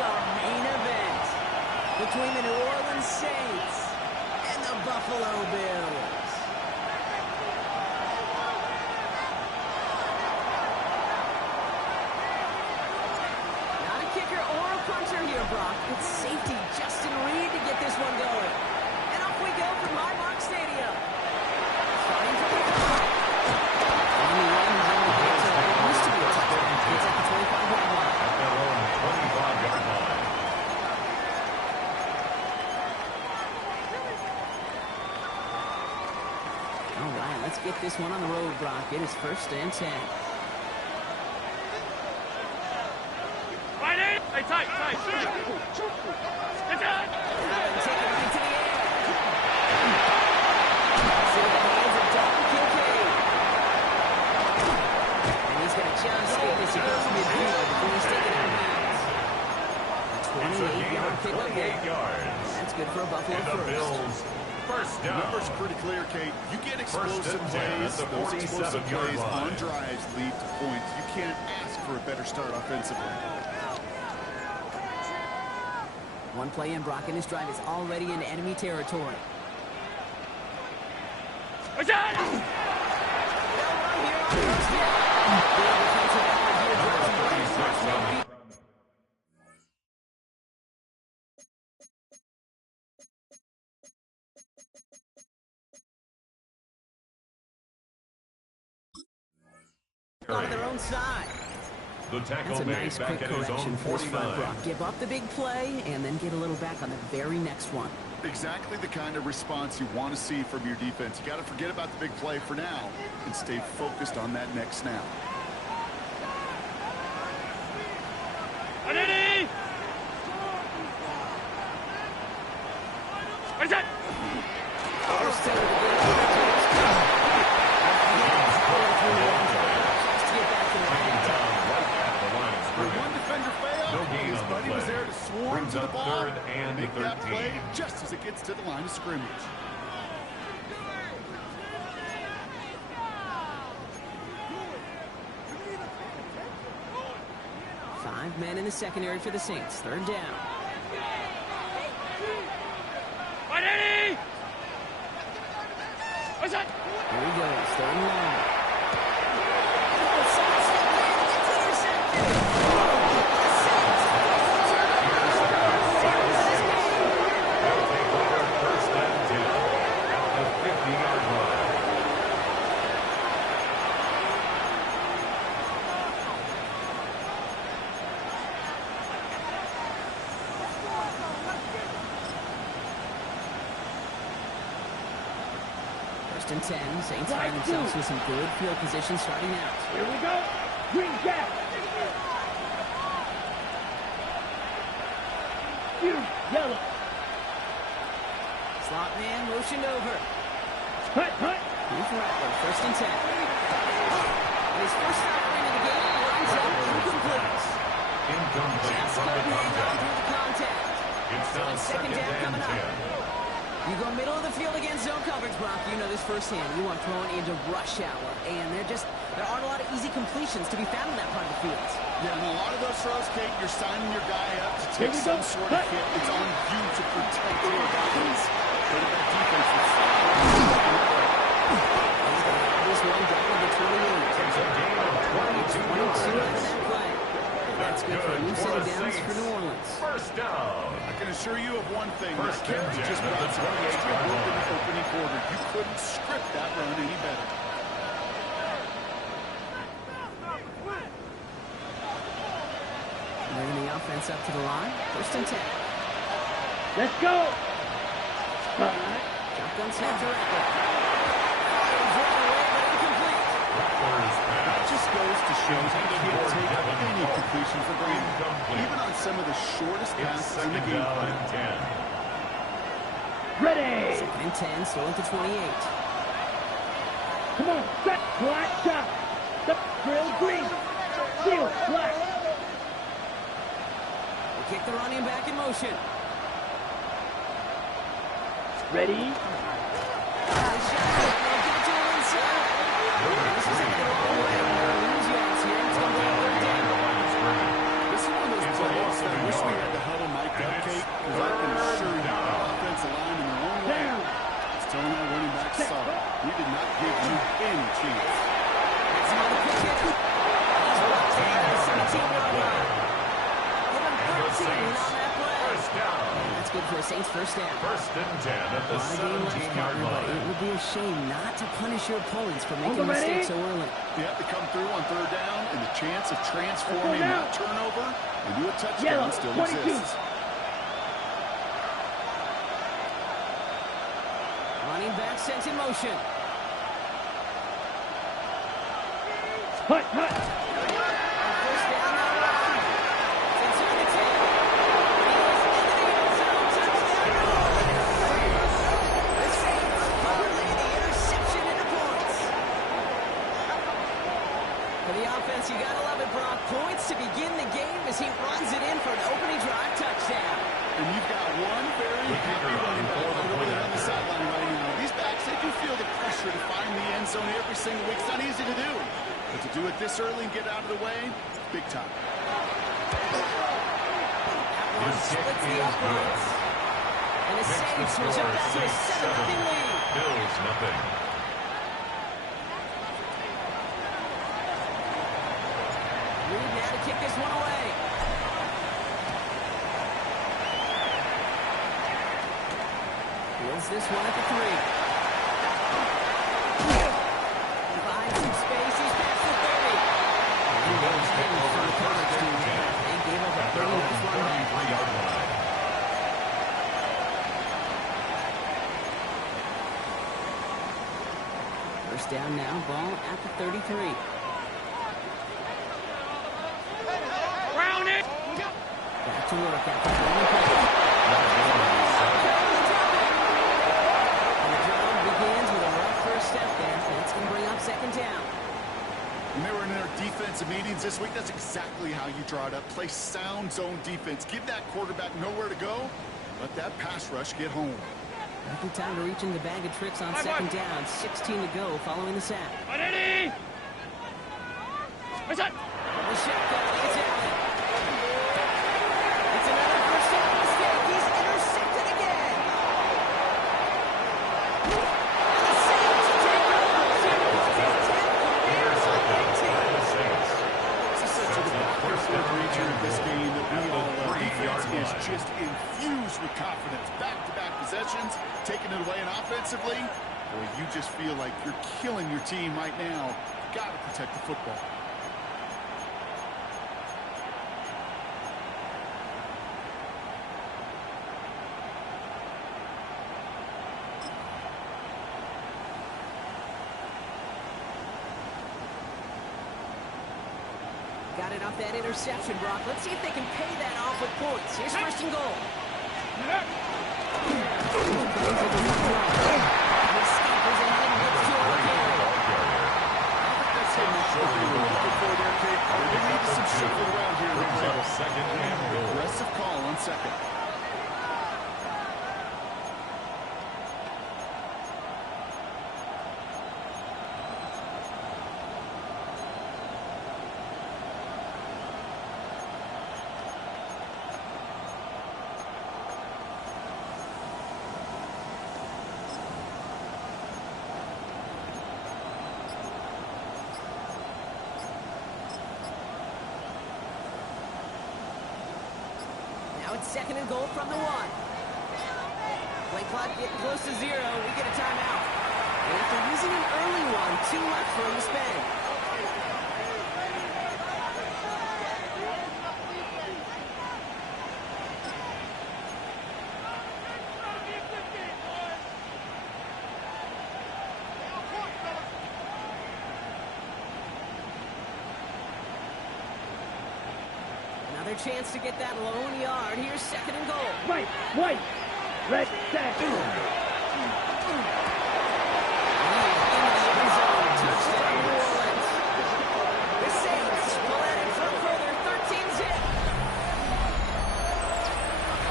our main event between the New Orleans Saints and the Buffalo Bills. Not a kicker or a puncher here, Brock. It's safety Justin Reed to get this one going. And off we go from Highmark Stadium. Starting from the top. On the end zone, it used to be a touchdown. It's at the 25-yard line. At their own 25-yard line. All right, let's get this one on the road, Brock. It is 1st and 10. Right in! Hey, tight. Get down! Take it right to the air. See the hands of Dalton Kincaid. And he's going to just get this across midfield before he's taken out of bounds. It's a gain of 28 yards. That's good for a Buffalo And the first. Bills, first The down. numbers are pretty clear, Kate. You get explosive First and 10 plays, at the those explosive 47-yard plays line. on drives lead to points. You can't ask for a better start offensively. One play in, Brock, and his drive is already in enemy territory. Watch out! On their own side. The tackle That's a made nice back quick at his correction own for his front, 49. Brock. Give up the big play and then get a little back on the very next one. Exactly the kind of response you want to see from your defense. You got to forget about the big play for now and stay focused on that next snap. Ready! Watch out! First down of the game. Just to get back to the line. Down right at the line of When scrimmage. one defender failed, No gain his on the buddy was play. there to swarm Brings to the up ball 3rd and make that 13. play just as it gets to the line of scrimmage. Five men in the secondary for the Saints. 3rd down. Ready! Watch out! Here he goes. 3rd and long. They'll take over 1st and 10 at the 50-yard line. First and 10. Saints find themselves with some good field position starting out. Here we go! Green cap! Yellow! Slot man motioned over. Hut! Here's Rattler. 1st and 10. And his first offering of the game lines up incomplete. Incomplete Just from the couldn't hang on contact. through the contact. It's now Second 2nd down and coming up. 10. You go middle of the field against zone coverage, Brock. You know this firsthand. You want throwing into rush hour. And there aren't a lot of easy completions to be found in that part of the field. Yeah, and a lot of those throws, Kate, you're signing your guy up to take Here we go. some sort of hit. It's on you to protect your guys. But that defense is He's going to have this one down to the 28. It's a gain of 22 22 out of yards. that play. That's good for a new set of the downs Saints. for New Orleans. First down. I can assure you of one thing. First That carry and 10 just at the brought some 28 extra yard work in the line. opening quarter. You couldn't script that run any better. Bringing the offense up to the line. 1st and 10. Let's go! Shotgun snap to Rattler. Fires right away, but incomplete. Rattler's pass. Just goes to show you Intended can't for take Devin any Lloyd. completion for granted. Incomplete. Even on some of the shortest It's passes in the 2nd game. down and 10. Ready! 2nd and 10, still at the 28. Come on, set, black shot! The drill green! Seal, black! They kick the running back in motion. Ready? The shot, they'll get to it inside. This is a long way. Lose yards here. It's going to be a 3rd down. This is one of those plays that I wish we had the First and 10 at the A lot of game left, 17-yard partner, but it line. would be a shame not to punish your opponents for making Hold on, mistakes ready? so early. Yeah, they come through on third down, and the chance of transforming now. that turnover into a touchdown Yellow, still 22. exists. Running back sent in motion. Hut, hut. First down, no run. It's inside the 10. He is into the end zone. Touchdown. The Saints finally the interception into points. For the offense, you gotta love it, Brock. Points to begin the game as he runs it in for an opening drive touchdown. And you've got one very happy running back literally on the sideline right now. These backs, they do feel the pressure to find the end zone every single week. It's not easy to do. But to do it this early and get out of the way, big time. His kick Splits the is good. uprights. And the Makes the Saints will score jump back to a 6-7. 7-0 lead. Bills nothing. Reed now to kick this one away. Fields this one at the 3. Finds some space. He's past the 30. The Bills take over first and 10 They gave up a at their own 30 this one. 33-yard line. First down now, ball at the 33. Round it. Back to work after the one play. And the drive begins with a rough first step there. That's going to bring up second down. When they were in their defensive meetings this week, that's exactly how you draw it up. Play sound zone defense. Give that quarterback nowhere to go. Let that pass rush get home. Perfect time to reach in the bag of tricks on second down. 16 to go following the sack. Ready. What's that? The shotgun, it's Allen. It's another first down mistake. He's intercepted again. And the Saints take over. It's his 10th career Intercepted by the Saints. This is such a different region of this game that we all love. Defense is just infused with confidence. Back-to-back possessions, taking it away, and offensively, boy, you just feel like you're killing your team right now. Got to protect the football. Got it off that interception, Brock. Let's see if they can pay that off with points. Here's first and goal. He scampers ahead and gets to our carry. That's him. What they were looking for there, Kate. They needed some shuffle around here. Brings up second and goal. Aggressive call on second. Now it's second and goal from the 1. Play clock getting close to 0. We get a timeout. And after using an early one, 2 left for him to spend. Another chance to get that lone yard. Here's second and goal. Right. Red, set. In the end zone. Touchdown, New Orleans. The Saints pull that in front further. 13-zip.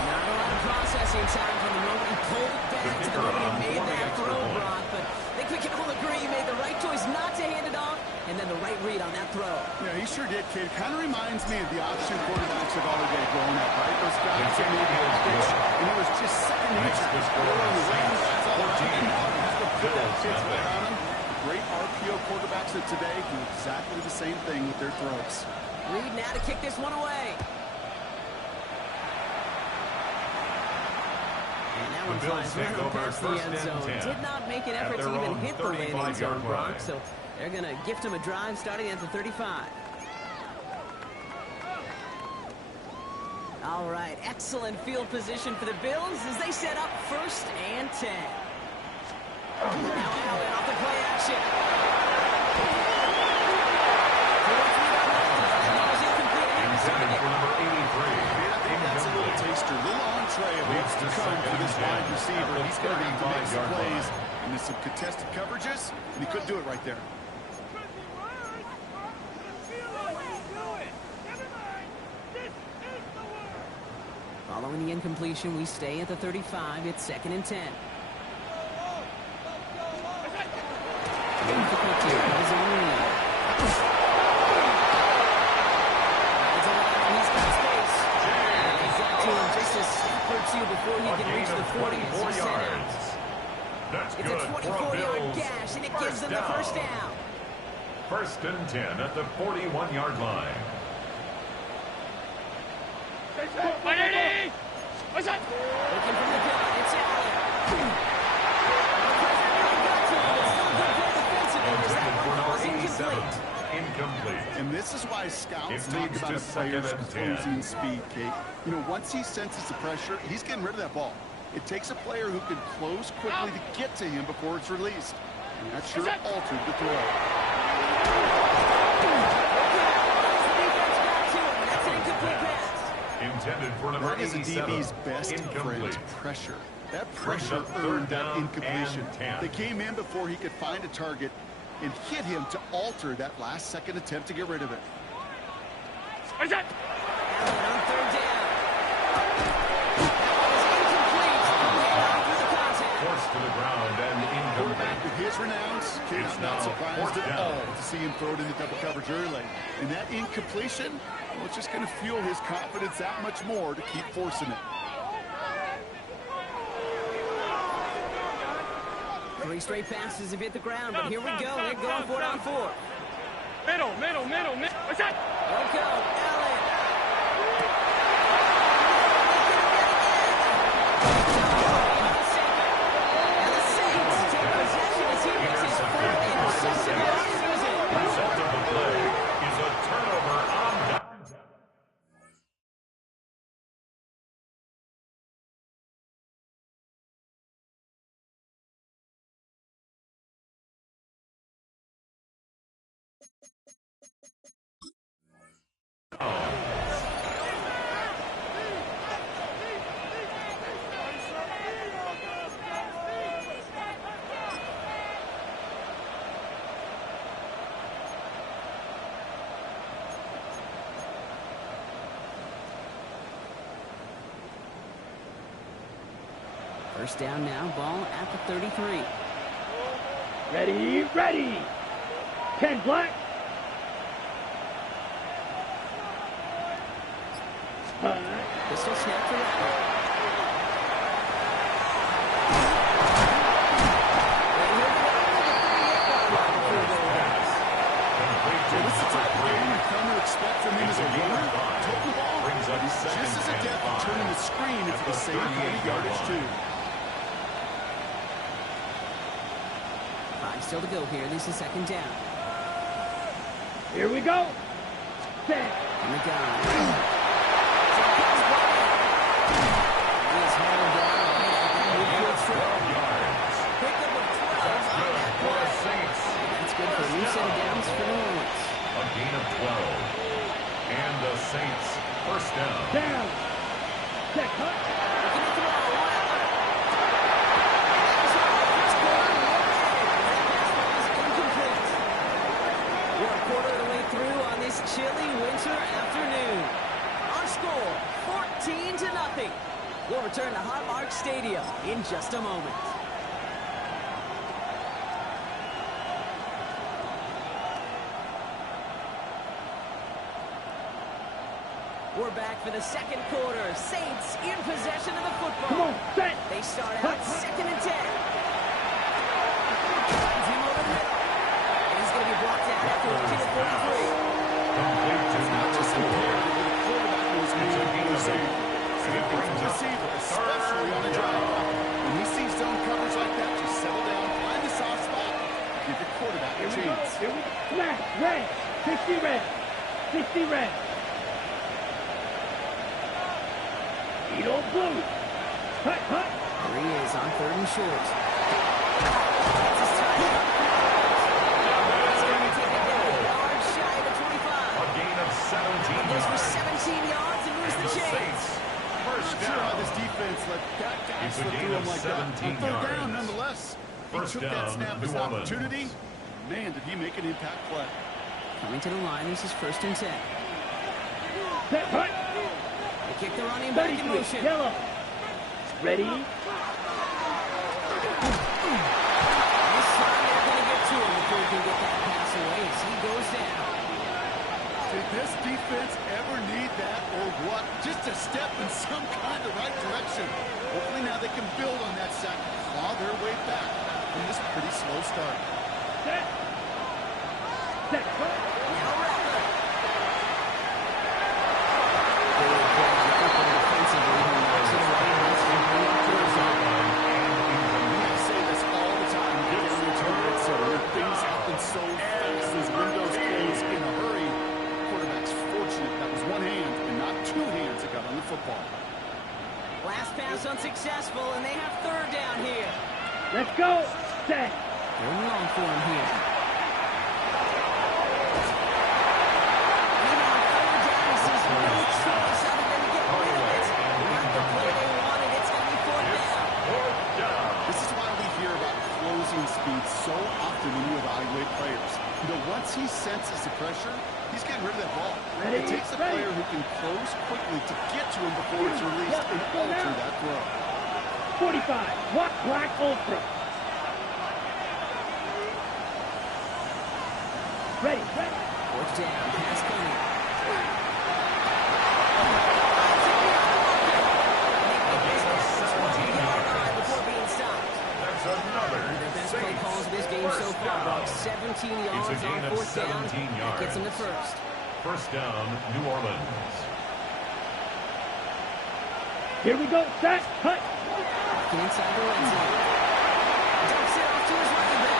Not a lot of processing time from the moment he pulled it back to the moment he made that throw, Brock. But I think we can all agree he made the right choice not to hand it off, and then the right read on that throw. Yeah, he sure did, kid. Kind of reminds me of the option quarterbacks of all day growing up, right? Those guys that made that pitch, and it was just second nature. Makes the score Throwing the range, 6-14. all around him. Just to put that Bills pitch nothing. right on him. The great RPO quarterbacks of today do exactly the same thing with their throws. Reed now to kick this one away. And now one Bills flies take right on over past the first end and zone. 10 Did not make an at effort to their even own hit the landing 35-yard zone, Brock. line. So they're going to gift him a drive starting at the 35. All right, excellent field position for the Bills as they set up first and 10. Now Allen off the play action. Intended for number 83. That's a little taster, a little entree of what's to come for this wide receiver. He's going to have to make some plays into some contested coverages, and he couldn't do it right there. Following the incompletion, we stay at the 35. It's second and 10. Difficulty has a lead. It's a line, and he's got space. He's got to him just a step or two before he can reach the 40 as he's sent out. That's It's a good for a 24-yard Bills gash, and it gives them the first down. First and 10 at the 41-yard line. Looking from the gun, it's Allen. Intended for number 87. Incomplete. And this is why scouts It talk leads about to a player's second and 10. closing speed, Kate. You know, once he senses the pressure, he's getting rid of that ball. It takes a player who can close quickly to get to him before it's released. And that sure altered the throw. That's an incomplete pass. Intended for number That is a 87. DB's best friend, Incomplete. pressure. That Brings pressure up third earned that down incompletion. and 10. They came in before he could find a target and hit him to alter that last-second attempt to get rid of it. Allen on third down. That was incomplete. Through the contact. Forced to the ground and Quarterback incomplete. with his renounce, Kate's It's not now surprised fourth at down. all to see him throw it into double coverage early. And that incompletion, well, it's just going to fuel his confidence that much more to keep forcing it. 3 straight passes have hit the ground, but here we go. They're going for it on 4. Middle. What's that? They'll go. Allen. And the Saints take possession as he makes his fourth interception of the season. The result of the play is a turnover on down. First down now, ball at the 33. Ready. 10 black. Pistol snap to Allen. This is the type of game you come to expect from him as a runner. Total ball, Brings up he's second just as and adept at 5 turning the screen into at the the same 38-yard yardage, line. too. 5 still to go here. This is second down. Here we go. Set. And the gun. He is hauled down right at the midfield strip. Yards. Pickup of 12 on that For play. the Saints. That's good for a new set of downs for New Orleans. A gain of 12. And the Saints first down. Down. Set. Cut. Looking to throw. First quarter, that pass was incomplete. We're a quarter of the way through on this chilly winter afternoon. Our score, 14-0. We'll return to Highmark Stadium in just a moment. We're back for the second quarter. Saints in possession of the football. Come on. Set. They start out second and 10. Finds him over the middle. And he's going to be blocked out after reaching the 43. Complete to Not just imperative that the quarterback knows It's a what gain of he's 8. saying. Receiver, especially on a drive. When he sees zone coverage like that, just settle down, find the soft spot, give your quarterback a chance. Here we go. Smash. Red. 60 red. 60 red. Edo blue. Hut, hut. There he is on 3rd and short. It's going to take it down a yard shy of the 25. A gain of 17 Goes for yards. 17 yards and loses And the the chase. Saints, first Not sure how down. this defense let that guy It's a slip gain through of him like that. 17 On 3rd down, yards. nonetheless. First He took that down, snap New as an Orleans. opportunity. Man, did he make an impact play. Coming to the line, this is 1st and 10. Set, hut. They kick the running back in 33. motion. Yellow. Ready. This time they're going to get to him before he can get that pass away as he goes down. Did this defense ever need that or what? Just a step in some kind of right direction. Hopefully now they can build on that sack and claw their way back from this pretty slow start. Set. Set, hut. Now Rattler. They will play the football defensively. He knocks it away and lets him bring it to his own. I say this all the time. Getting the target, so when things happen so fast as windows close in a hurry, quarterback's fortunate that was one hand and not two hands that got on the football. Last pass unsuccessful, and they have 3rd down here. Let's go. Set. They're long for him here. Even on 3rd down, he sees no choice other than to get rid of it. Not the play they wanted. It's going to be 4th down. Fourth down. This is why we hear about closing speed so often when you evaluate players. You know, once he senses the pressure, he's getting rid of that ball. Ready, It takes a ready. player who can close quickly to get to him before it's released and Go alter now. that throw. 45. What? Black Ultra. Ready. Ready. 4th down. Pass coming. Before being stopped. That's another Their best play Saints. calls of this game so First far, down. Buck. 17 yards It's a gain on of 4th down. 17 That gets them to yards. 1st. First down, New Orleans. Here we go. Set. Hut. Walking inside the red zone. Dumps it off to his running back.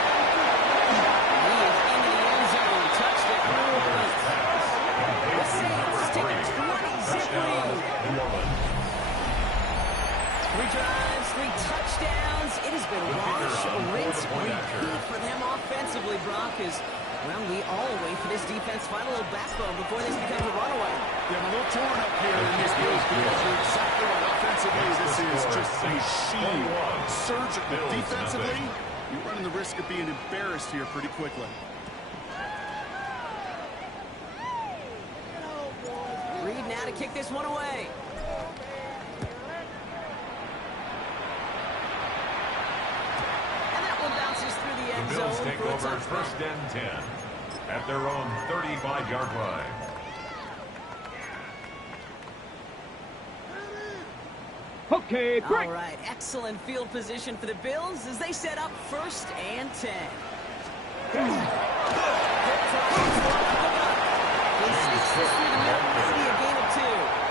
He is into the end zone. Touchdown, New Orleans. The Saints take a 20-zip lead. New Orleans. 3 drives, 3 touchdowns. It has been wash, rinse, point after. repeat for them offensively, Brock, as, well, we all wait for this defense to find a little backbone before this becomes a runaway. Yeah, I'm a little torn up here in this game because you're exactly right. Offensively, this is just a machine. Surgical. Bills, Defensively, nothing. you're running the risk of being embarrassed here pretty quickly. Reed now to kick this one away. And that one bounces through the The end Bills zone take for a over touchdown. first and 10 at their own 35-yard line. Okay, break. All right, excellent field position for the Bills as they set up 1st and 10. He sneaks this through the middle, maybe a gain of 2.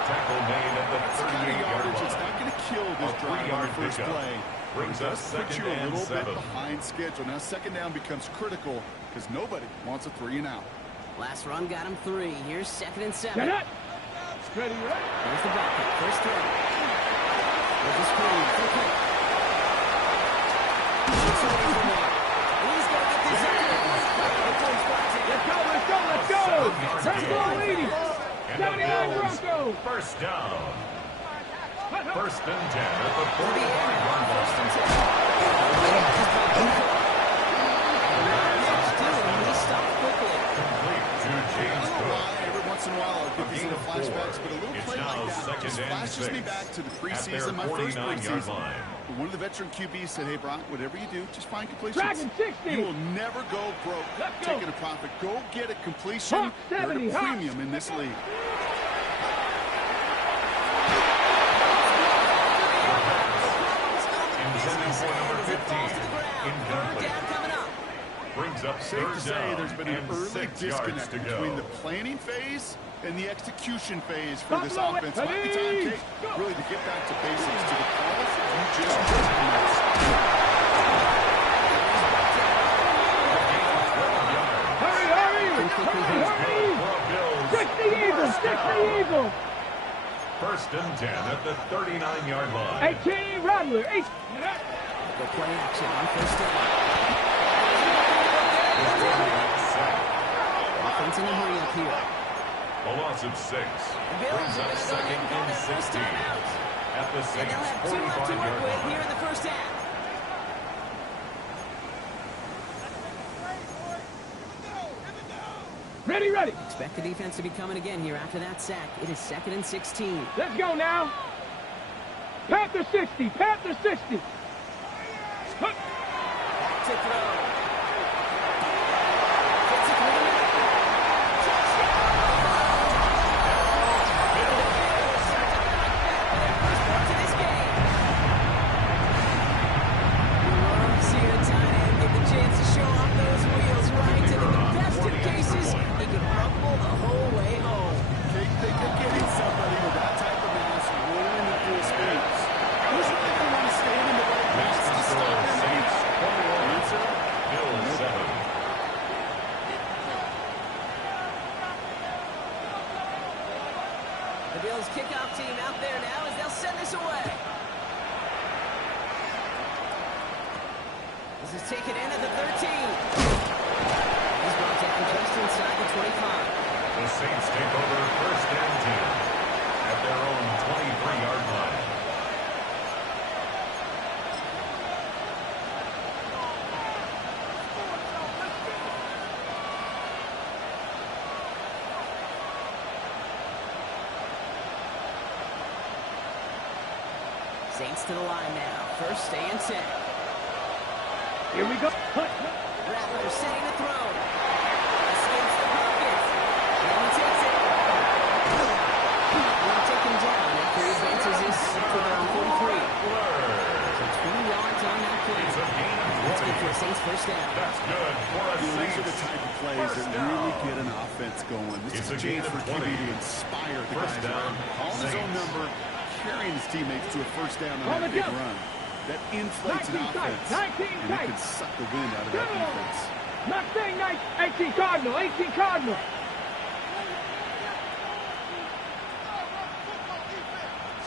Tackle made at the It's kind of 38-yard yardage. It's line. not going to kill this A drive on three-yard the first pickup. play. Brings It us does put second you a and little 7. bit behind schedule. Now second down becomes critical because nobody wants a 3 and out. Last run got him 3. Here's 2nd and 7. Set up. Ready, ready. Here's the backup. First throw. With the screen. Quick hit. Gets away from there. And he's going to get this up to the 45 before he flies it. Let's go, let's go, let's go. Let's go, ladies. And the 79 Bills, Broncos. first down. Hut, hut. First and 10 at the To the air. 45-yard First and line. 10. He stopped quickly. Complete to I James don't know Cook. why every once in a while I'll get these Gain little of 4. flashbacks, but a little It's play now like that second just and flashes me 6 back to the at preseason, their my first 49-yard preseason. line. One of the veteran QBs said, hey, Brock, whatever you do, just find completions. Dragon 60. You will never go broke Let's go. taking a profit. Go get a completion. Hawk You're at 70, a Hawk. premium in this league. Intended for number 15. Third Incomplete. down coming up. Brings up Safe third to say down there's been an and early 6 yards disconnect to between the go. planning phase and the execution phase for this Buffalo, offense. Might be time, ready, Kate, go. really to get back to basics, to the calls you just recognized. Hurry, hurry! Hurry, hurry! Stick the Eagles! Stick the Eagles! First and 10 at the 39-yard line. 18, Rattler, 8. The play action on first down. Offense in a hurry up here. A loss of 6. Brings up second and 16 at the And Saints' they'll have 2 left to work 45-yard with here line. in the first half. Ready, ready. Expect the defense to be coming again here after that sack. It is 2nd and 16. Let's go now. Panther 60, Panther 60. Hook. Back to throw. Gets it through the middle. First point to this game. You love to see a tight end get the chance to show off those wheels, right? And in the best of cases, he can rumble the whole way home. They could getting somebody with that type of mass rolling at full speed. Who's really going to want to stand in the way of Next to to stop score, him? Saints 21, Answer? Bills 7. The Bills kickoff team out there now as they'll send this away. This is taken in at the 13. He's brought down just inside the 25. The Saints take over first and 10 at their own 23-yard line. Saints to the line now. First and 10. Here we go. Hut. Rattler setting the throw. Escapes the pocket. And he takes it. Will take him down after he advances this to around 43. So 2 yards on that play. It's a gain of Let's get 20. for a Saints first down. That's good for a These are the Saints. type of plays that really get an offense going. This It's is a a gain chance of for QB 20. to inspire the First guys down, around. Calling his own Saints. number, carrying his teammates to a first down on Call that it big down. run. That inflates an 19 tight, offense, 19 and it tight. can suck the wind out of that Go. defense. Not saying nice. 18 Cardinal, 18 Cardinal.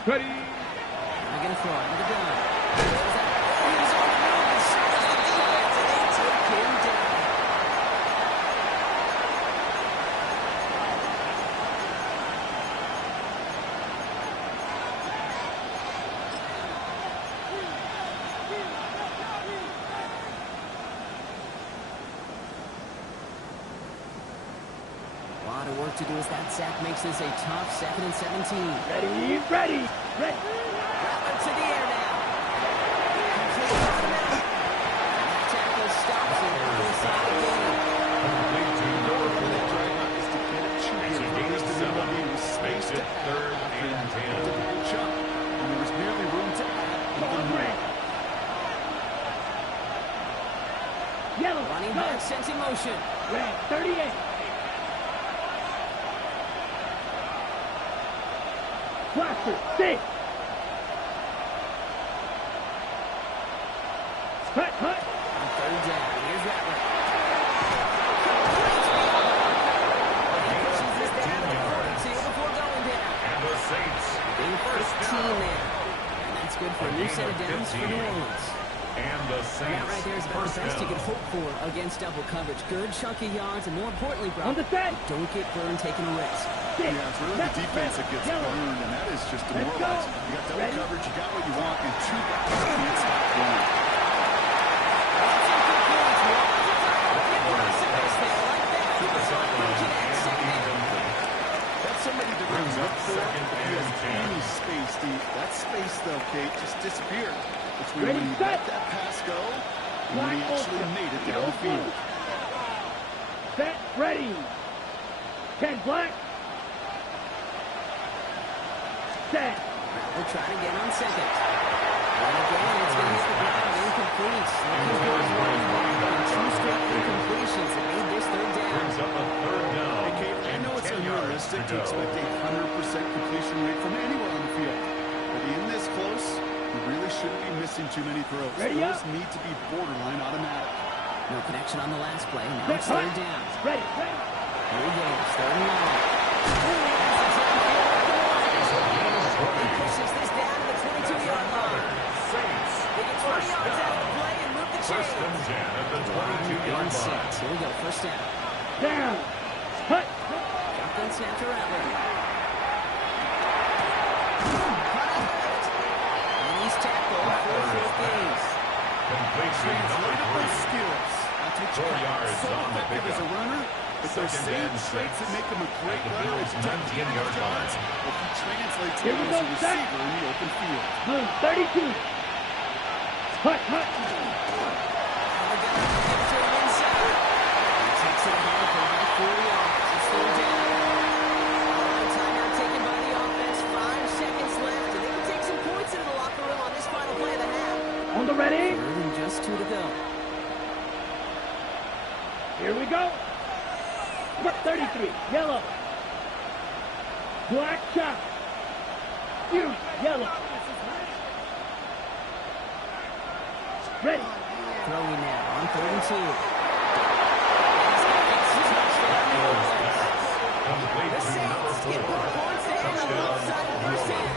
Ready. Not going to throw it with the gun. He's on the move and so is the defense, and they take him down. A lot of work to do as that sack makes this a tough 2nd and 17. Ready, ready. Ready. Rattler to the air now. Complete over the middle. And that tackle stops him inside the game. Complete to Dorfman. Is to get it cheap. It's a gain of 7. Makes it 3rd and 10. Good shot. And there was merely room to add even more. Yellow. Running Go. back sends in motion. Red. 38. Blaster. 6. Hut, hut. On 3rd down. Here's Rattler. He pushes this down to the 42 before going down. And the Saints Being first team there. And that's good for a new set of downs for New Orleans. and the Saints. That right there is about the best you down. can hope for against double coverage. Good chunky yards, and more importantly, On Brock, the set. don't get burned taking a risk. Yeah, it's really the defense that gets Yellow. burned, and that is just Let's go. demoralizing. You got double Ready? coverage, you got what you want, and 2 guys can't stop running. That's incomplete. Aggressiveness there, like that. To the sideline, Connect, and second down. incomplete. That's somebody to Brings really up look for. second If he has and 10. any space, that space, though, Kate, just disappeared. Between Ready, when he set. let that pass go and when he Black actually Ultra. made it down Go the field. blue. Set, ready. 10 black. Set. We'll try to get on second. And again, it's going to hit the ground incomplete. Looking for his running back. two straight incompletions that made this third down. Brings up a third down. Hey, Kate, I know it's unrealistic to expect a 100% completion rate from anywhere on the field. But in this close, you really shouldn't be missing too many throws. Ready Those up. need to be borderline automatic. No connection on the last play. Now it's third down. Ready, ready. Here he goes, third and long. He pushes this down to the 22-yard line. Saints. They get 20 yards out of the play and move the chains. First and 10 at the Line 22-yard and line. 6. Here we go, first down. Down. Hut. Shotgun snap to Rattler. And he's tackled for fourth gains. Completion number Translatable 3. skills. I'll take 4 you back. yards So on the effective as a pickup. runner, but those Second same and traits that 6 make him a great at the runner Bills' is 19-yard line. Well, he translates Here it we as a go, set. receiver in the open field. Blue 32. Hut, hut. They got to get to him inside. He takes it ahead for about 4 yards. It's third down. Timeout taken by the offense. 5 seconds left, and they can take some points into the locker room on this final play of the half. On the ready. Third and just 2 to go. Here we go. 33. Yellow. Black chop. Huge. Yellow. Ready. Throwing now on third and 2. Complete The to number Saints get 4. more points there on the left side of the first half.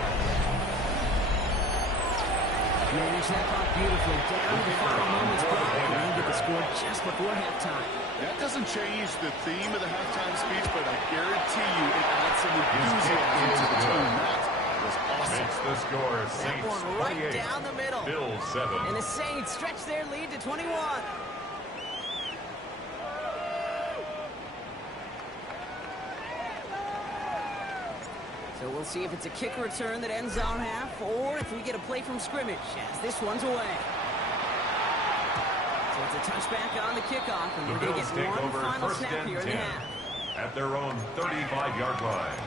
Manage that clock beautifully. Down to the final moments, Brock. And they get the score just before halftime. That doesn't change the theme of the halftime speech, but I guarantee you it adds some enthusiasm to the tone. That was awesome. Makes the score That Saints one right 28. down the middle. Bills 7. And the Saints stretch their lead to 21. So we'll see if it's a kick return that ends our half, or if we get a play from scrimmage as this one's away. So it's a touchback on the kickoff, and The we're going to Bills get take one over final first snap and here in the 10 half. at their own 35-yard line.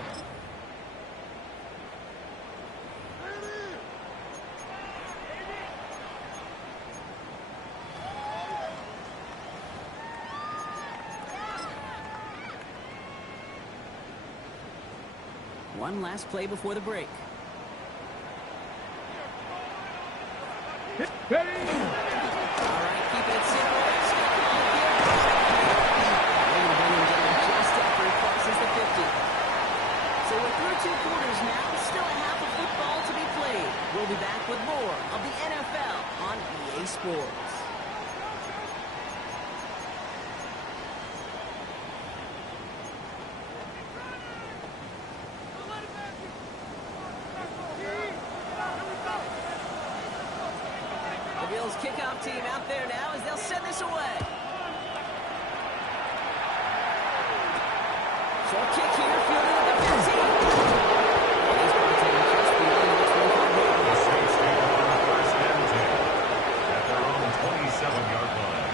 One last play before the break. Ready. All right, keeping it simple. That's gonna call it here. They're gonna bring him down just after he crosses the 50. So we're through 2 quarters now. Still a half of football to be played. We'll be back with more of the NFL on EA Sports. The Bills kickoff team out there now as they'll send this away. Short kick here, fielded at the 15. And he's going to take it just beyond the 25-yard The line. Saints take over first and 10 at their own 27-yard line.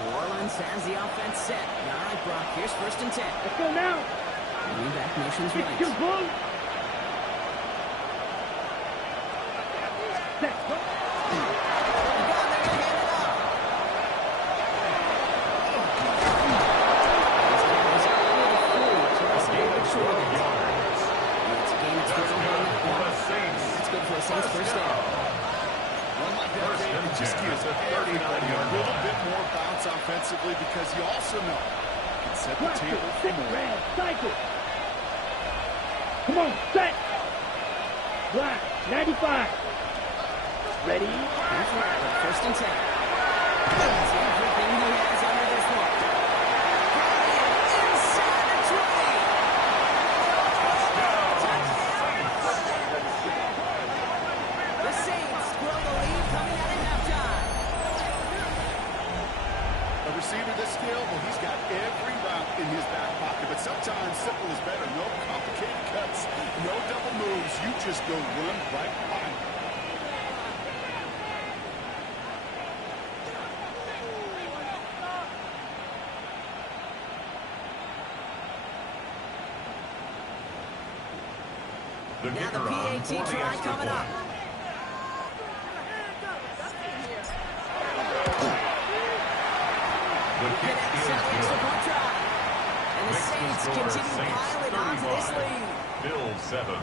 New Orleans has the offense set. All right, Brock, here's first and 10. Let's go now. Running back motions Get right. your blue. Set. Go. Saints first down. One like that, First Dave, and it just 10 gives at the everybody 39-yard a little line. bit more bounce offensively because you also know you can set the Black table for six more. red cycle. Come on, set. Black 95. Ready. Here's Rattler, first and 10. That's everything he has under this one. Inside the 20. The Saints grow the lead coming out of halftime. A receiver this skilled, well, he's got every route in his back pocket, but sometimes simple is better. No complicated cuts, no double moves. You just go run right behind him. The Now kicker the on PAT for the try extra coming up. point. The kick Connects is on the extra good. point try. And the Makes the Saints score continue Saints piling onto this 35, lead. Bills 7.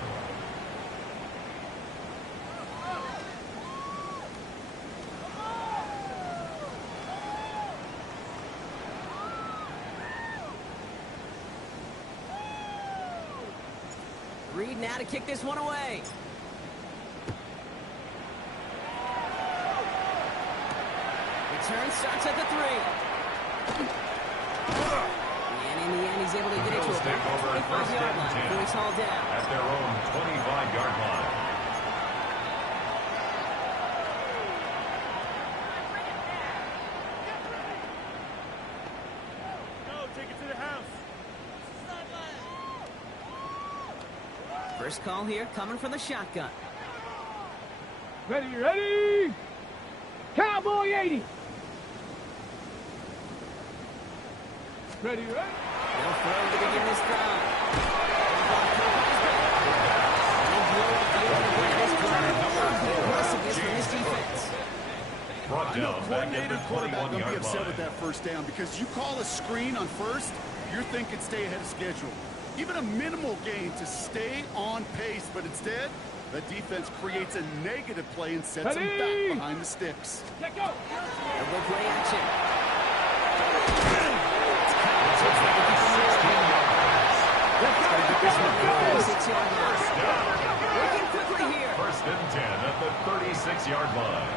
Reed now to kick this one away. Return starts at the 3. And in the end, he's able to get it to Bills a take over 25-yard line first and before he's hauled down. At their own 25-yard line. First call here coming from the shotgun. Ready, ready! Cowboy 80! Ready, ready? They'll throw to begin this drive. They blow up the open play this drive. The aggressiveness from this defense. Brought I know down back at the coordinated quarterback going to be 21-yard upset line. with that first down because you call a screen on first, you're thinking stay ahead of schedule. Even a minimal gain to stay on pace, but instead, the defense creates a negative play and sets them back behind the sticks. Let go! Double play action. Working quickly here. First and 10 at the 36-yard line.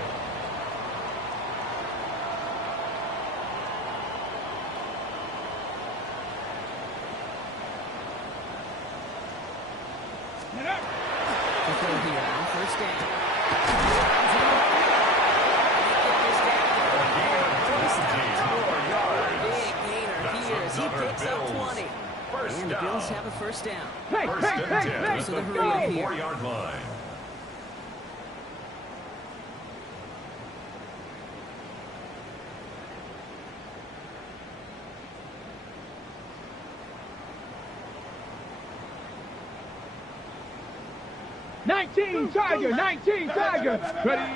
Quickly here on first down. Big gainer here as he picks up 20. And the Bills have a first down. Hey, First hey, and hey, 10 hey! at So the the hurry up here. 34-yard line. Nineteen Tiger! 19 Tiger! Ready?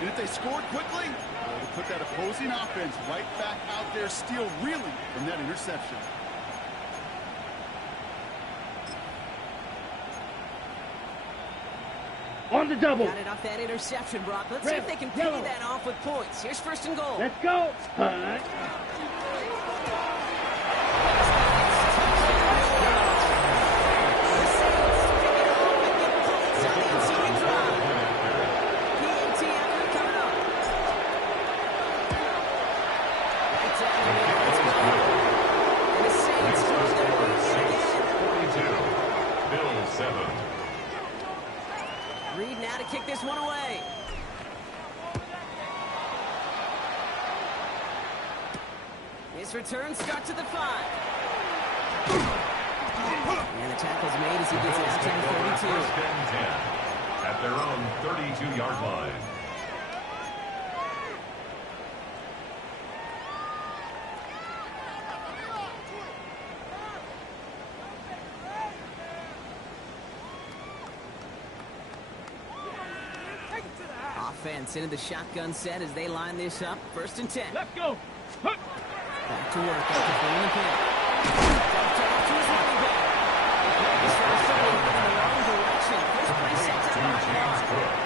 And if they scored quickly, well, they put that opposing offense right back out there, still reeling from that interception. On the double! Got it off that interception, Brock. Let's see Red, if they can pay yellow. that off with points. Here's first and goal. Let's go! Punt! Bills 7. Reed now to kick this one away. His return starts at the 5. And the tackle's made as he gets it out to the 32. First and 10 at their own 32-yard line. Offense into the shotgun set as they line this up. First and 10. Let's go! Hup. Back to work after throwing the pin. Dump off to his running back. He's trying to start moving in the wrong direction. First play set down on the line.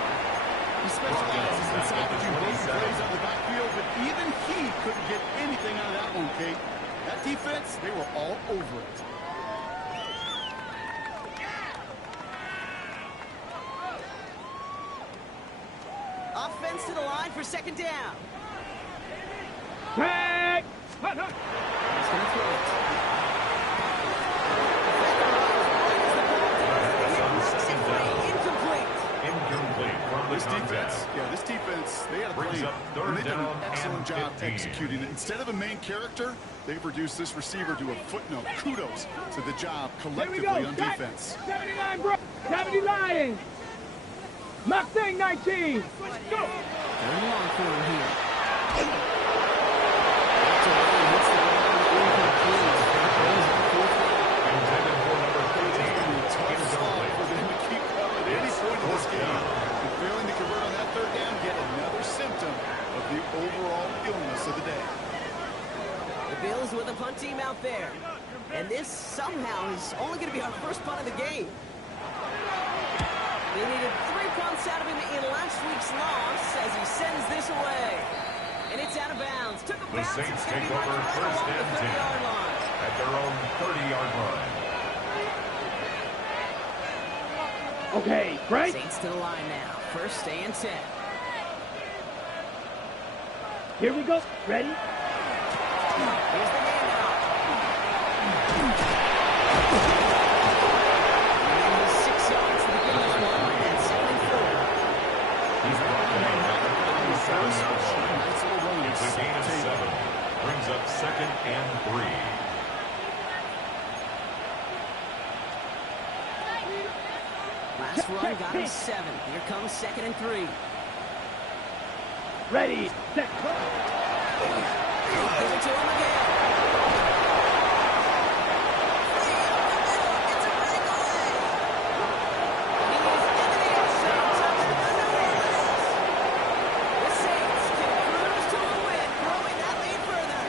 He specializes in salvaging broken plays on the backfield, but even he couldn't get anything out of that one, Kate. That defense, they were all over it. Offense to the line for second down. Tag! Hunt, hunt. He's going to throw it. Incomplete. Incomplete from the This defense defense. Yeah, this defense, they had a Brings play, up third and they did an down excellent and job 15. executing it. Instead of a main character, they've reduced this receiver to a footnote. Kudos to the job Here we collectively go. on Set. defense. 79, bro. 70 Lions. Mustang 19. Let's go. Third and long for him here. Intended for number 13. Tough slog for them to keep up at any point in this game. And failing to convert on that third down, yet another symptom of the overall illness of the day. The Bills with a punt team out there. And this somehow is only going to be our first punt of the game. They needed 3 punts out of him in last week's loss as he sends this away. And it's out of bounds. Took a The bounce. Saints It's going to take be over right first along the and 10 30-yard line. at their own 30-yard line. Okay, Frank. Saints to the line now. First and 10. Here we go. Ready? Here's the handoff. And he's 6 yards to begin this one. And 7 and 4. He's brought down at the 37-yard line. Nice little run. It's a gain of 7. Brings up second and 3. Last run got him 7. Here comes second and 3. Ready. Set. Give it to him again. The Saints can cruise to a win, growing that lead further.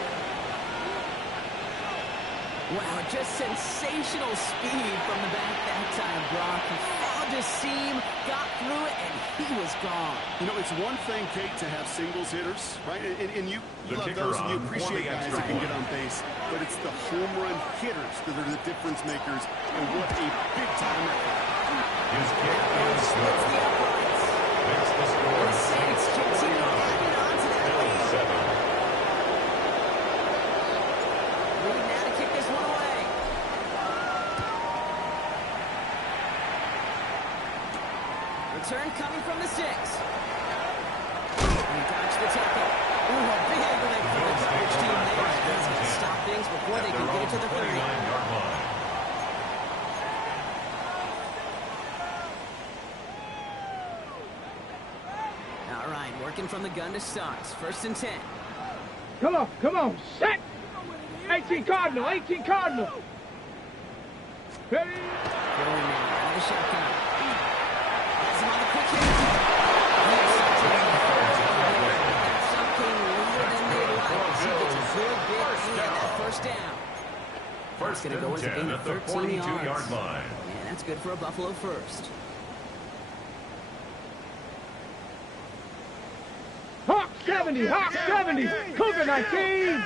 Wow, just sensational speed from the back that time, Brock. He fogged his seam, got through it, and he was gone. You know, it's one thing, Kate, to have singles hitters, right? And you The love kicker those and you on for appreciate the guys extra that can point. get on base. But it's the home run hitters that are the difference makers. And what a big-time effort. His kick is It's good. the uprights. Makes the score The Saints continue hanging on to that lead. 7. Need now to kick this one away. Return coming from the 6. He dodged the tackle. Ooh, a big leg for the coverage team there. He's going to stop things before they can get it to the 30. 29-yard line. All right, working from the gun to start. First and 10. Come on. Come on. Set. 18 Cardinal. 18 Cardinal. Ready. Going now out of the shotgun. Has him on the quick hit. That shot came later than they'd like. He gets a good big gain, that first down. First Gonna and go as a 10 gain at of the 13 yards. 42-yard line. Yeah, that's good for a Buffalo first. Hawk 70. Hawk 70. Cougar 19.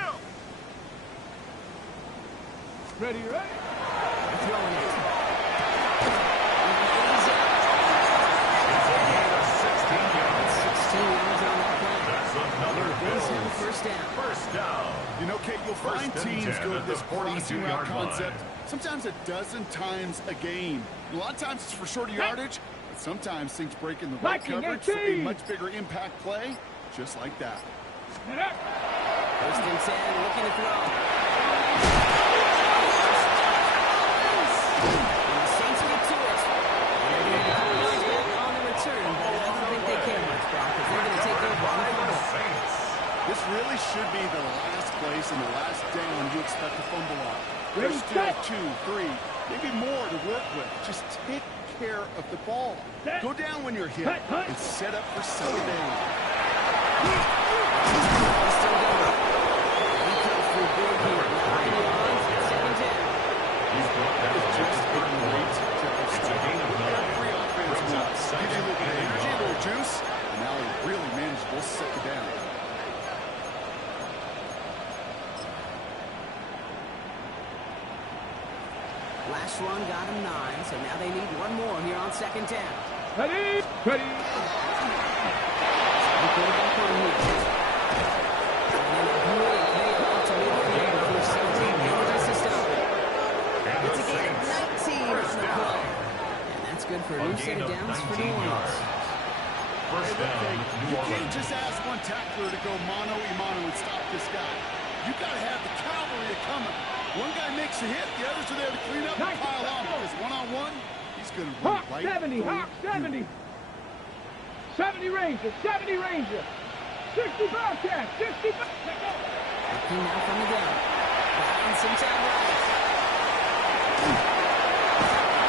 Ready, ready. They're throwing it. It's a gain of 16 yards. 16 yards on that play. That's another Bills have a Bills. first down. First down. You know, Kate, you'll find First and teams 10 go at at the this 42-route 42-yard line. concept sometimes a dozen times a game. A lot of times it's for shorter yardage, but sometimes things break in the right Viking coverage for a 18. much bigger impact play, just like that. First and 10, looking to throw. And the Saints get to it. And they're going to come right back on the return, but I don't think they care much, Brock, because they're going to take over on the fumble. Saints. This really should be the last place and the last down you expect to fumble on. There's Ready, still set. 2, 3, maybe more to work with. Just take care of the ball. Set. Go down when you're hit Hut, hut. and set up for second down. He's still going. He comes through big here. 9 yards, second down. He's brought down It's just at a the great 31. tip of It's a stop. gain of 9. Every offense Brings up gives second you a little bit of and energy, a little long. juice, and now he really manageable second down. Last run got him 9, so now they need one more here on second down. Ready. Ready. The quarterback on here. And then a brilliant play out to midfield before 17 manages to stop it. And It's the a gain of Saints. 19 on First the down. play. And that's good for a A new gain set of of downs for 19 New Orleans. yards. First down, New You can't Orleans. just ask one tackler to go mano-a-mano and stop this guy. You got to have the cavalry coming. One guy makes a hit, the others are there to clean up and pile on. Because one-on-one, he's going to run Hawk right 70, through Hawk you. 70. 70 Ranger, 70 Ranger. 60 Bobcat, 60 Bobcat. Looking now from the gun. Buying some time left. He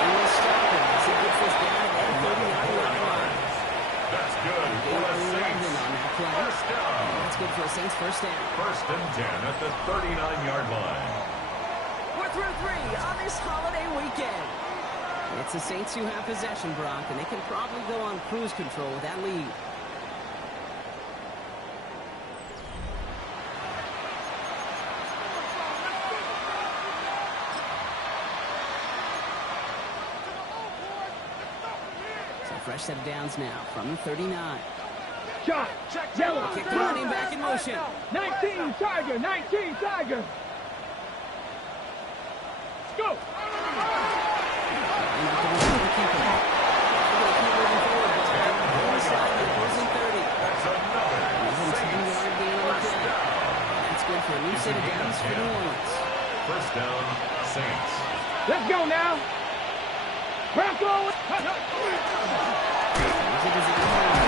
will stop him as he gets this down at the 39-yard line. That's good for the 11 Saints. on that play. First down. That's good for a Saints first down. First and 10 at the 39-yard line. We're through 3 on this holiday weekend. It's the Saints who have possession, Brock, and they can probably go on cruise control with that lead. So fresh set of downs now from the 39. Shot, yellow. Kick the running back in motion. 19 Tiger, 19 Tiger. Go. And not going to keep him. They're going to keep moving forward, Bob. On the side, they're closing 30. That's another Even Saints 10-yard gain on the first play. down. That's good for a new set of downs for New Orleans. First down, Saints. Let's go now. Bronco. Here's a disaster.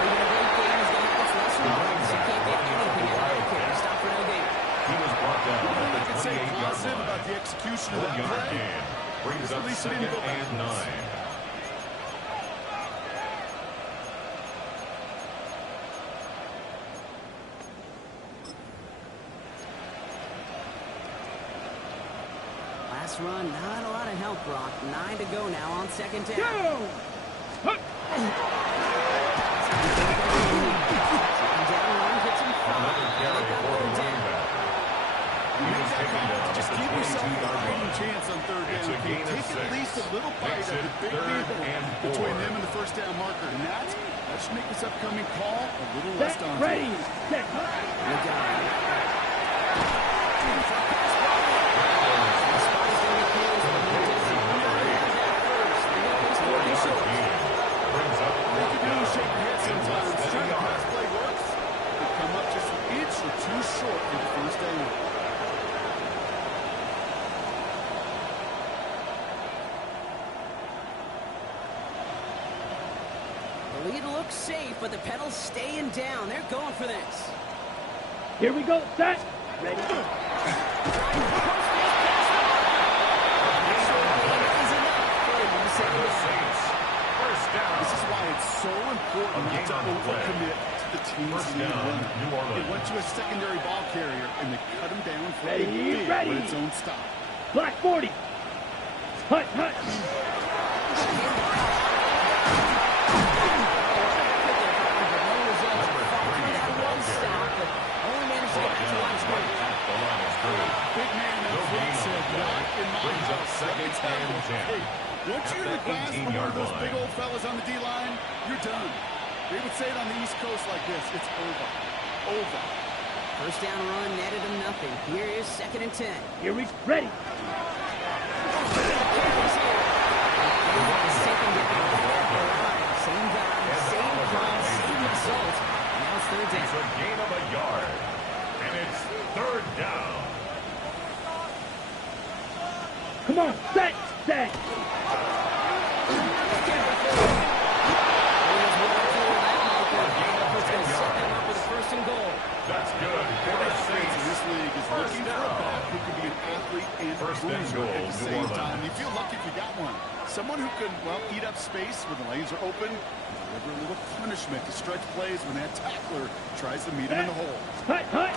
Even a great game is going to have its lesser moments. You can't get anything out of it. Stop for no gain. He was brought down You at can the say 28-yard positive line. about the execution of that 1-yard play. gain. Brings At up least he second didn't go and backwards. 9. Last run, not a lot of help, Brock. 9 to go now on second down. Go. Huh. Second down run gets him Another carry for the running back. He Make was that taken call. down at Just the give yourself a 22-yard fighting line. chance on third It's down. a gain of Take 6. at least a little bite Makes of it the big third vehicle and between 4. them and the first down marker. And that should make this upcoming call a little less Set, daunting. ready. Set. Look out. The spot is going to be closed, but no distance. First, they're going to pace 40 short. Brings up They can do fourth shake your head down. sometimes. Less than Trying a to pass yard. play works. They come up just an inch or two short for the first down. The lead looks safe, but the pedal's staying down. They're going for this. Here we go. Set. Ready. For the Saints. First down. This is why it's so important not gain to on the play. overcommit to the team's First lead down, run. New Orleans. They went to a secondary ball carrier, and they cut him down for Ready, a big ready. red zone stop. Black 40. Hut, hut. The line is through. Big man No up gain front on said, the play. not in my Brings up house. second and 10. Hey, once At you're in the the grasp of one 18-yard of those line. big old fellas on the D-line, you're done. They would say it on the East Coast like this, it's over. Over. First down run netted him nothing. Here is second and 10. Here we ready. Same guy, same run, same result. Now it's third It's down. a gain of a yard. And it's third down. Come on. Set. Set. First and goal. That's good for the In Saints. this league is First looking for a down. back who can be an athlete and First a and bruiser goal, at the New same Orleans. time. You feel lucky if you got one. Someone who can, well, eat up space when the lanes are open, deliver a little punishment to stretch plays when that tackler tries to meet him in the hole. Hut, hut.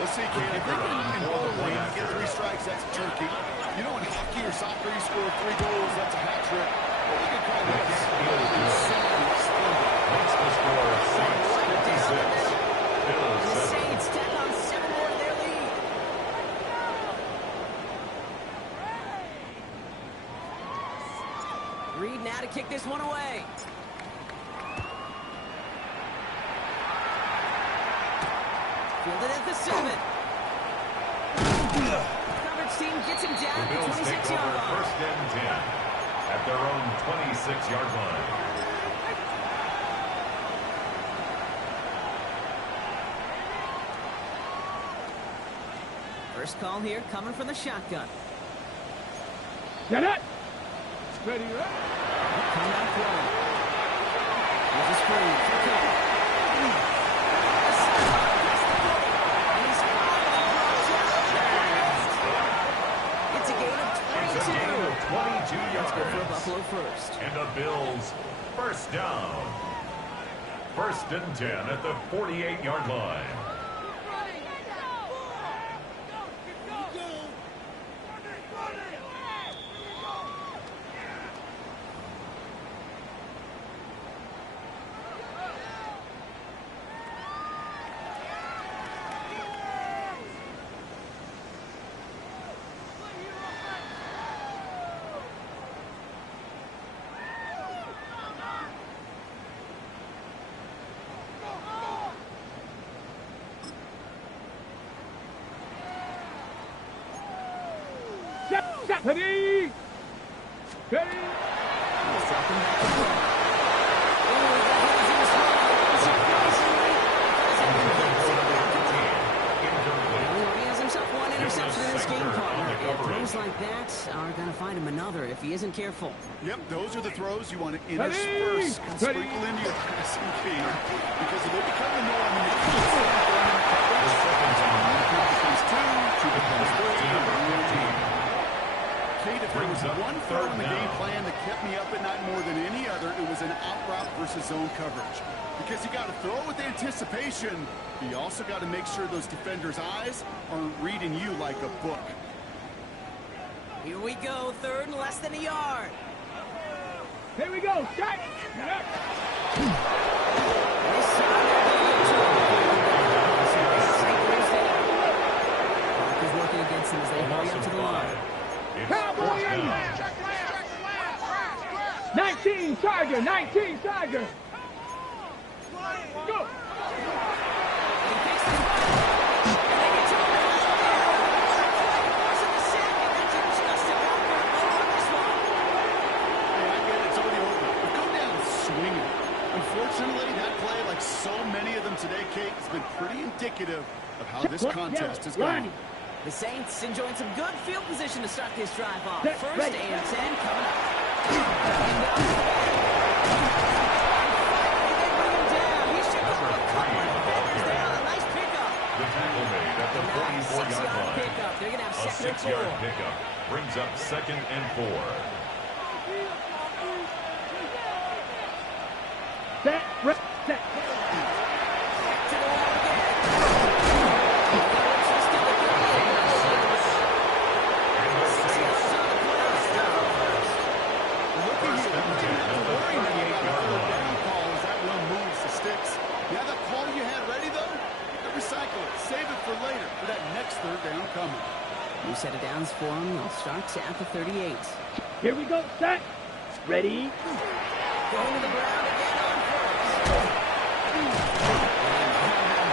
Let's see, Kane. I think in bowling, you get 3 strikes, that's turkey. You know, in hockey or soccer, you score 3 goals, that's a hat trick. What we can call this? Makes the score Saints 56. Bills The 7. Saints tack on 7 more to their lead. Reed now to kick this one away. Fielded at the 7. Coverage team gets him down The at the Bills take 26-yard over line. first and 10 at their own 26-yard line. First call here coming from the shotgun. Set it. Ready, right? Coming out throwing. Here's a screen for Cook. It's a gain of 22. It's a gain of 22 Let's go for a yards. Buffalo first. And the Bills first down. First and 10 at the 48-yard line. Set. Ready. Ready. Dropping back to throw. Oh, he got hands in his mouth. Surprisingly, he has himself one interception in this game, partner. And throws like that are going to find him another if he isn't careful. Yep, those are the throws you want to intersperse and sprinkle into your passing game because it will become the norm when you keep throwing coverage. Two becomes two, two becomes three. Kate, if there was one throw in the game plan that kept me up at night more than any other, it was an out route versus zone coverage. Because you got to throw with anticipation, but you also got to make sure those defenders' eyes aren't reading you like a book. Here we go, third and less than a yard. Here we go. Set. Clock is working against them as they hurry up to the line. It's fourth down. 19 Tiger. 19 Tiger. Go. Unfortunately, that play, like so many of them today, Kate, has been pretty indicative of how this contest is going. The Saints enjoying some good field position to start this drive off. Set, First ready. and 10 coming up. Nice pickup. The tackle made at the 44-yard line. Pickup. They're going to have A second and 6-yard 4. pickup brings up second and 4. Set. Set. Yeah, that call you had ready, though, recycle it. Save it for later for that next third down coming. New set of downs for them. They'll start at the 38. Here we go. Set. Ready. Going to the ground again on first.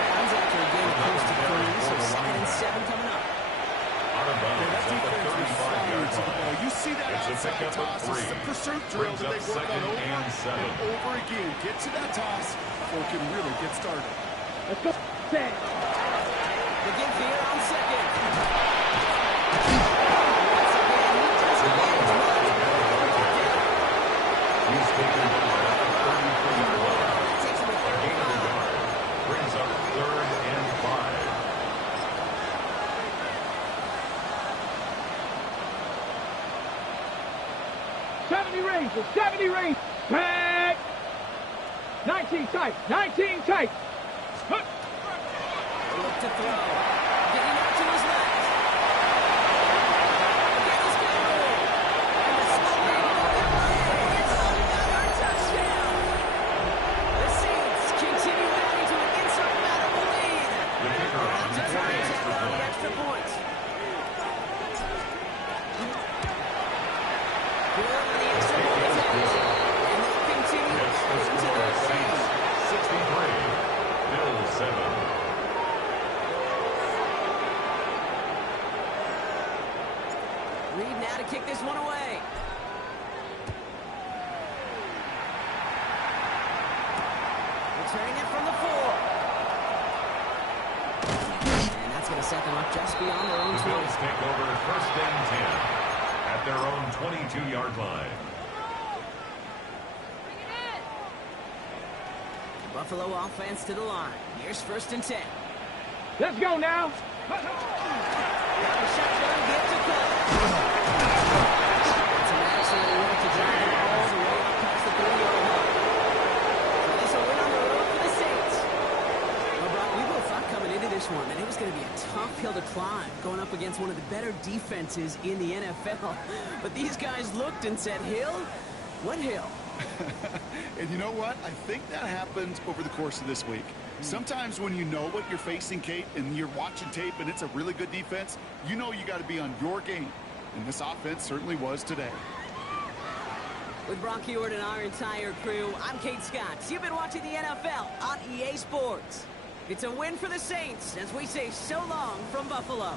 Bounds after a game close to 3, so 2nd and 7 coming up. Out of bounds at the 35-yard line. You see that It's a outside pickup of toss. It's 3. a pursuit drill Brings that up they work on second over and 7. and over again. Get to that toss before it can really get started. Let's go. Set. The give here on second. He's taken down at the 33-yard line. Takes him to A gain of a yard brings up third and 5. 70 Rangers. 70 Rangers. Back. 19 tight. 19 tight. Huh. Look to throw. Getting out to his left. Again, he's got room. And the smoking it's another touchdown. The Saints continue adding to an insurmountable lead. The kicker on To try and the tack on the point. extra point. Good on the extra point attempt. And they'll continue It's the into score. their lead. Saints 63, Bills 7. Reed now to kick this one away. Returning it from the 4. And that's going to set them up just beyond their own The 20. Bills take over first and 10 at their own 22-yard line. Buffalo offense to the line. Here's first and 10. Let's go now. Got a shotgun, get to Cook. It's an excellent work to drive the ball all the way up past the 30-yard line. So this will win on the road for the Saints. Well, Brock, we both thought coming into this one that it was going to be a tough hill to climb, going up against one of the better defenses in the NFL. But these guys looked and said, Hill? What hill? And you know what? I think that happened over the course of this week. Sometimes when you know what you're facing, Kate, and you're watching tape and it's a really good defense, you know you got to be on your game. And this offense certainly was today. With Brock Huard and our entire crew, I'm Kate Scott. You've been watching the NFL on EA Sports. It's a win for the Saints as we say so long from Buffalo.